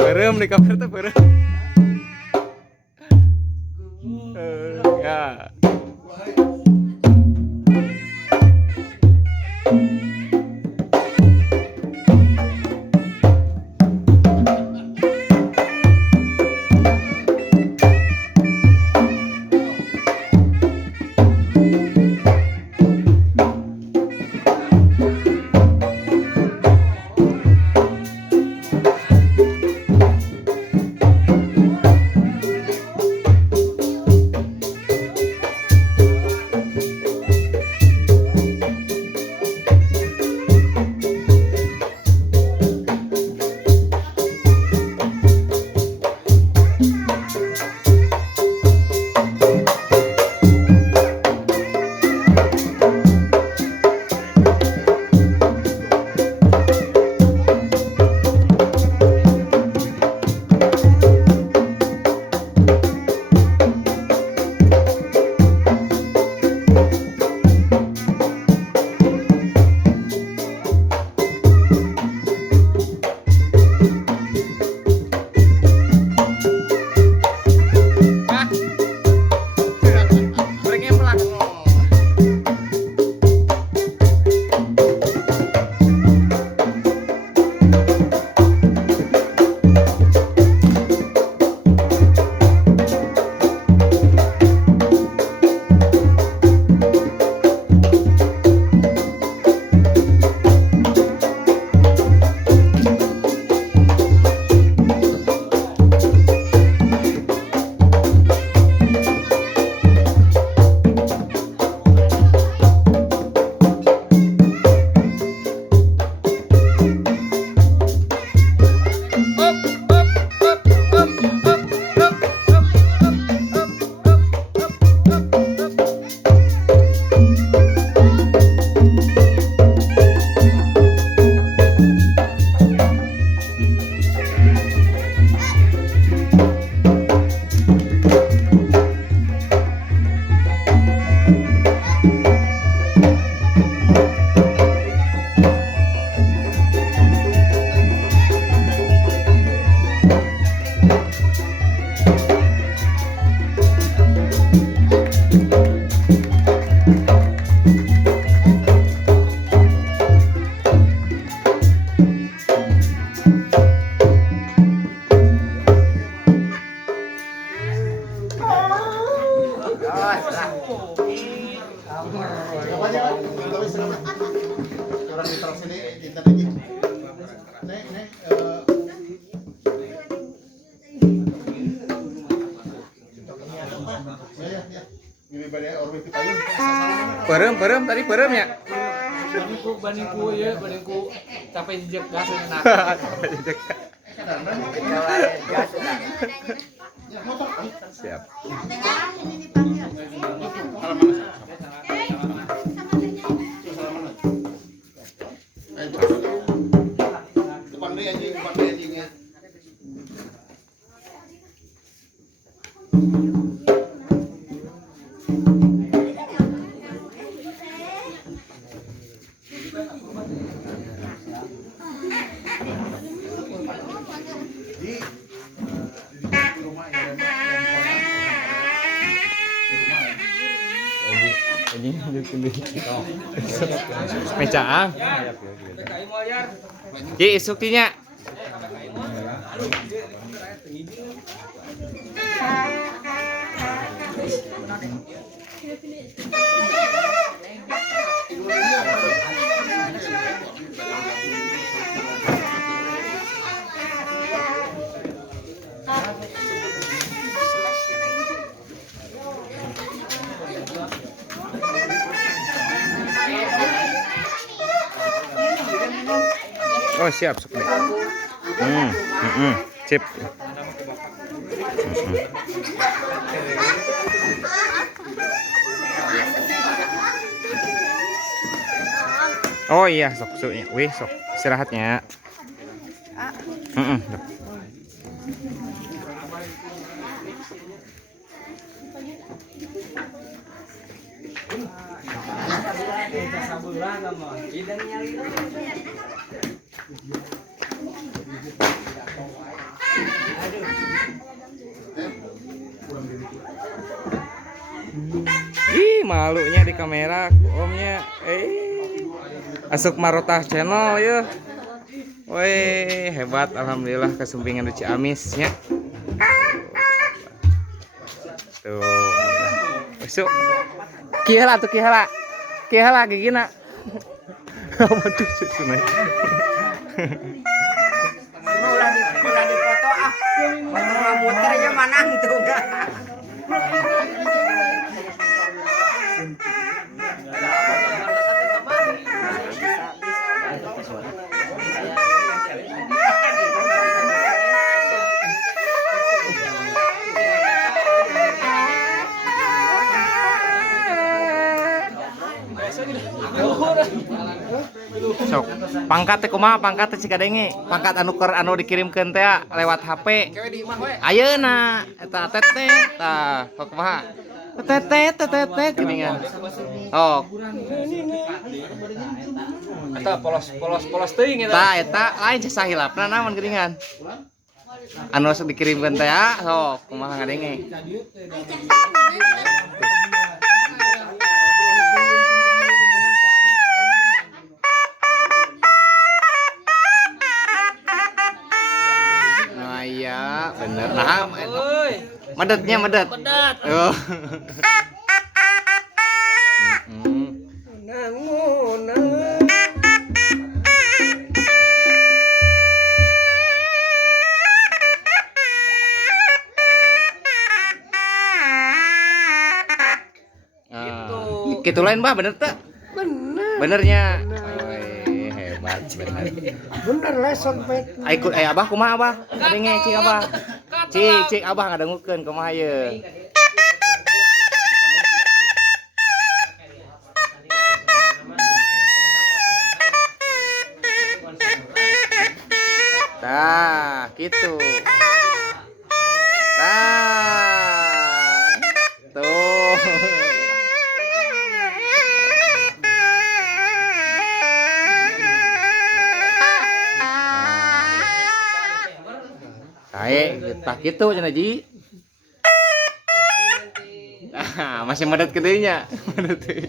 Beureum di kamar teh beureum. Ya. Breaknya pelak. Orang interaksi ini kita lagi. Nek, ya. Ini pada orang itu kayu. Beureum tadi beureum ya. Bandingku ya, bandingku capek jejak gas enak. Siap. Depan deh anjingnya. Anjing kundi. Mecaang. Ji isuk tinya. Oh siap sok deh. Sip. Oh iya sok sok wih sok istirahatnya. Dok. malunya di kamera omnya. Asup Marotah channel ya. Woi, hebat alhamdulillah kesumpingan di Ciamis nya. Tuh. Besok. Kihala tuh kihala. Kihala gigina. Apa tuh sunai? Udah dipoto ah. Muternya mana tuh enggak. Sok pangkat teh kumaha pangkat teh cikadenge pangkat anu dikirimkeun teh lewat HP ayeuna eta teteh tah kumaha teteh geuningan oh Eta polos teuing eta. tah eta lain sahilapna naon geuningan anu sok dikirimkeun teh sok kumaha ngadenge bener nah medetnya medet oh gitu lain bah bener tuh benernya hebat Bener lesson pet. ikut abah kumaha abah ngadenge cing abah cing abah ngadangukeun kumaha ye tah gitu tah tuh tak gitu cenah Ji. Masih medet gedenya. Medet teh.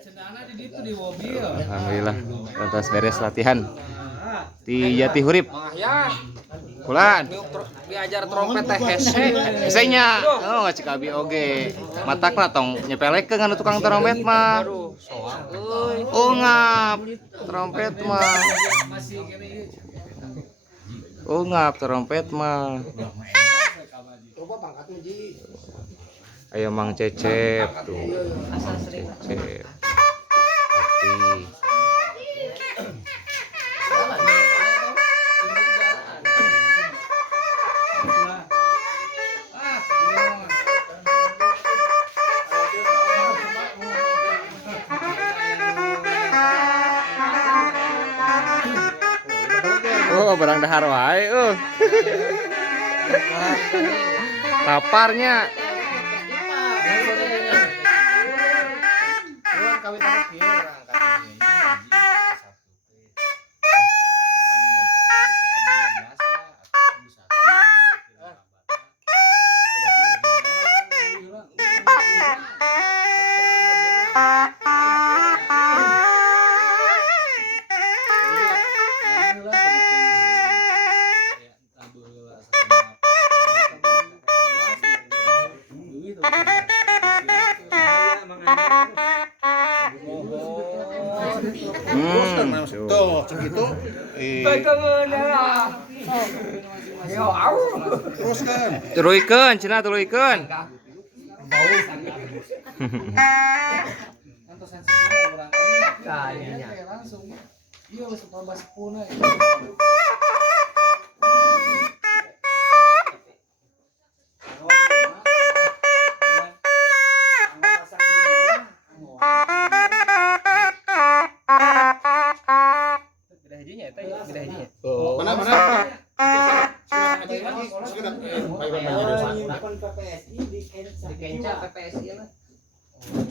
Cenana di ditu di mobil. Alhamdulillah tuntas beres latihan. Di Jati Hurip. Ya. Kulan. Diajar trompet teh hese. Hesenya. Oh, cek abi oge. Matakna tong nyepelekeun anu tukang trompet mah. Aduh, soang euy. Oh ngap. Trompet mah. Oh ngap trompet mah. Coba pangkatnya Ji. Ayo Mang Cecep tuh. Cecep. Tapi oh, barang dahar wae laparnya. Tuh, segitu. Teruskan. Turuykeun cenah turuykeun. Iya, suka bahas puna. Mana? PPSI lah.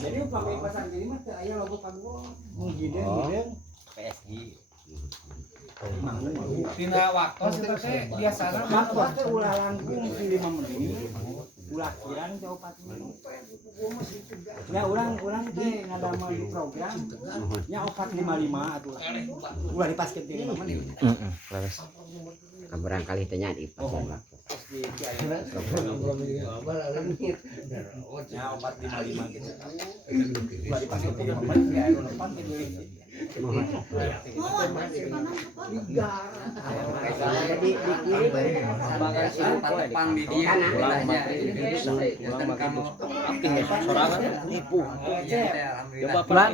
Jadi upami pasang gini mah teu aya logo panggung. Giden PSI. Tina waktu kita teh biasana waktu teh ulah langkung 5 menit. ulah kirang teh 4 minggu. Ya urang teh ngadamel program nya 455 atuh lah. Ulah dipaskeun teh mah nih. Heeh, leres. Barangkali tanya di pasar lah. Ya 455 gitu. Ulah dipaskeun teh mah ya anu nempat teh deui. Pang di dia ulang kamu sorangan nipu. Coba pelan.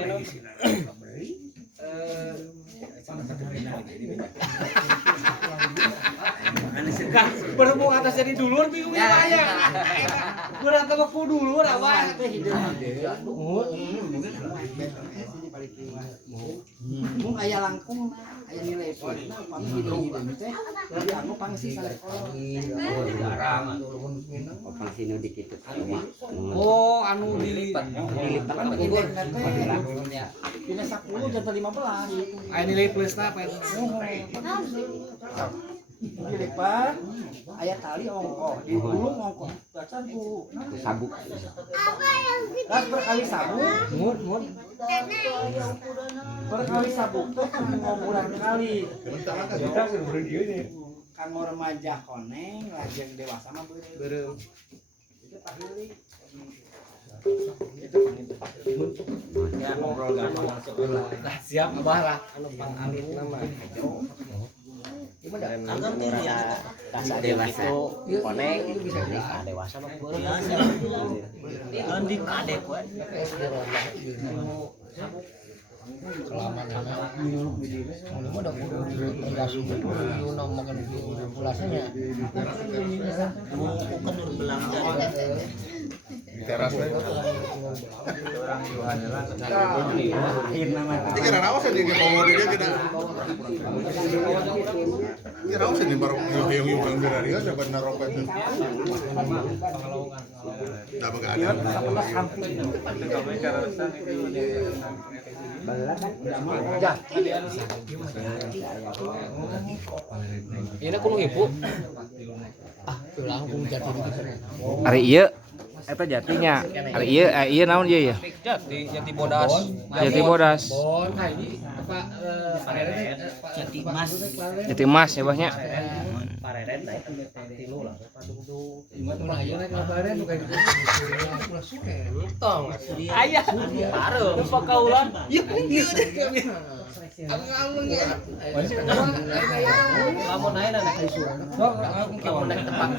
Kak, berhubung atas jadi dulur bingung aya. Berat sama ku dulur apa teh hideung. Mung aya langkung aya nilai poin pami hideung teh lebih anu pangsi sarekola. Opang sinu dikit tuh. Oh, anu dilipat. Kan begini teh dina 10 jam 15. Aya nilai plusna apa itu? Dilipat aya tali ongkoh digulung ongkoh baca ku Sabuk. dan berkali sabuk mut berkali sabuk tuh ngombulan kali kanggo remaja koneng lajeng dewasa mah beureum itu tahili Ya ngobrol gampang sekolah. Lah siap Abah lah anu pangalit nama. Rasa dewasa. Koneng bisa dewasa mah beureum. landik adek we Teras teh. Ini kira rawas aja ke bawah dia kita. Ini rawas aja baru yung bang berari aja benar ropet. Dah enggak ada. Ini kudu ibu. Ah, langkung jati Ari ieu eta jatinya. Ari ieu naon ieu ya? Jati bodas. Jati bodas. Bon, nah ini apa jati emas Jati emas ya bahnya. Pareret naik tilu lah. Nah, ieu naik lebaran tuh kayak gitu. Tong. Aya. Baru. Pakaulan. Ieu ieu. Lamun ayeuna naik isu. Lamun naik tempat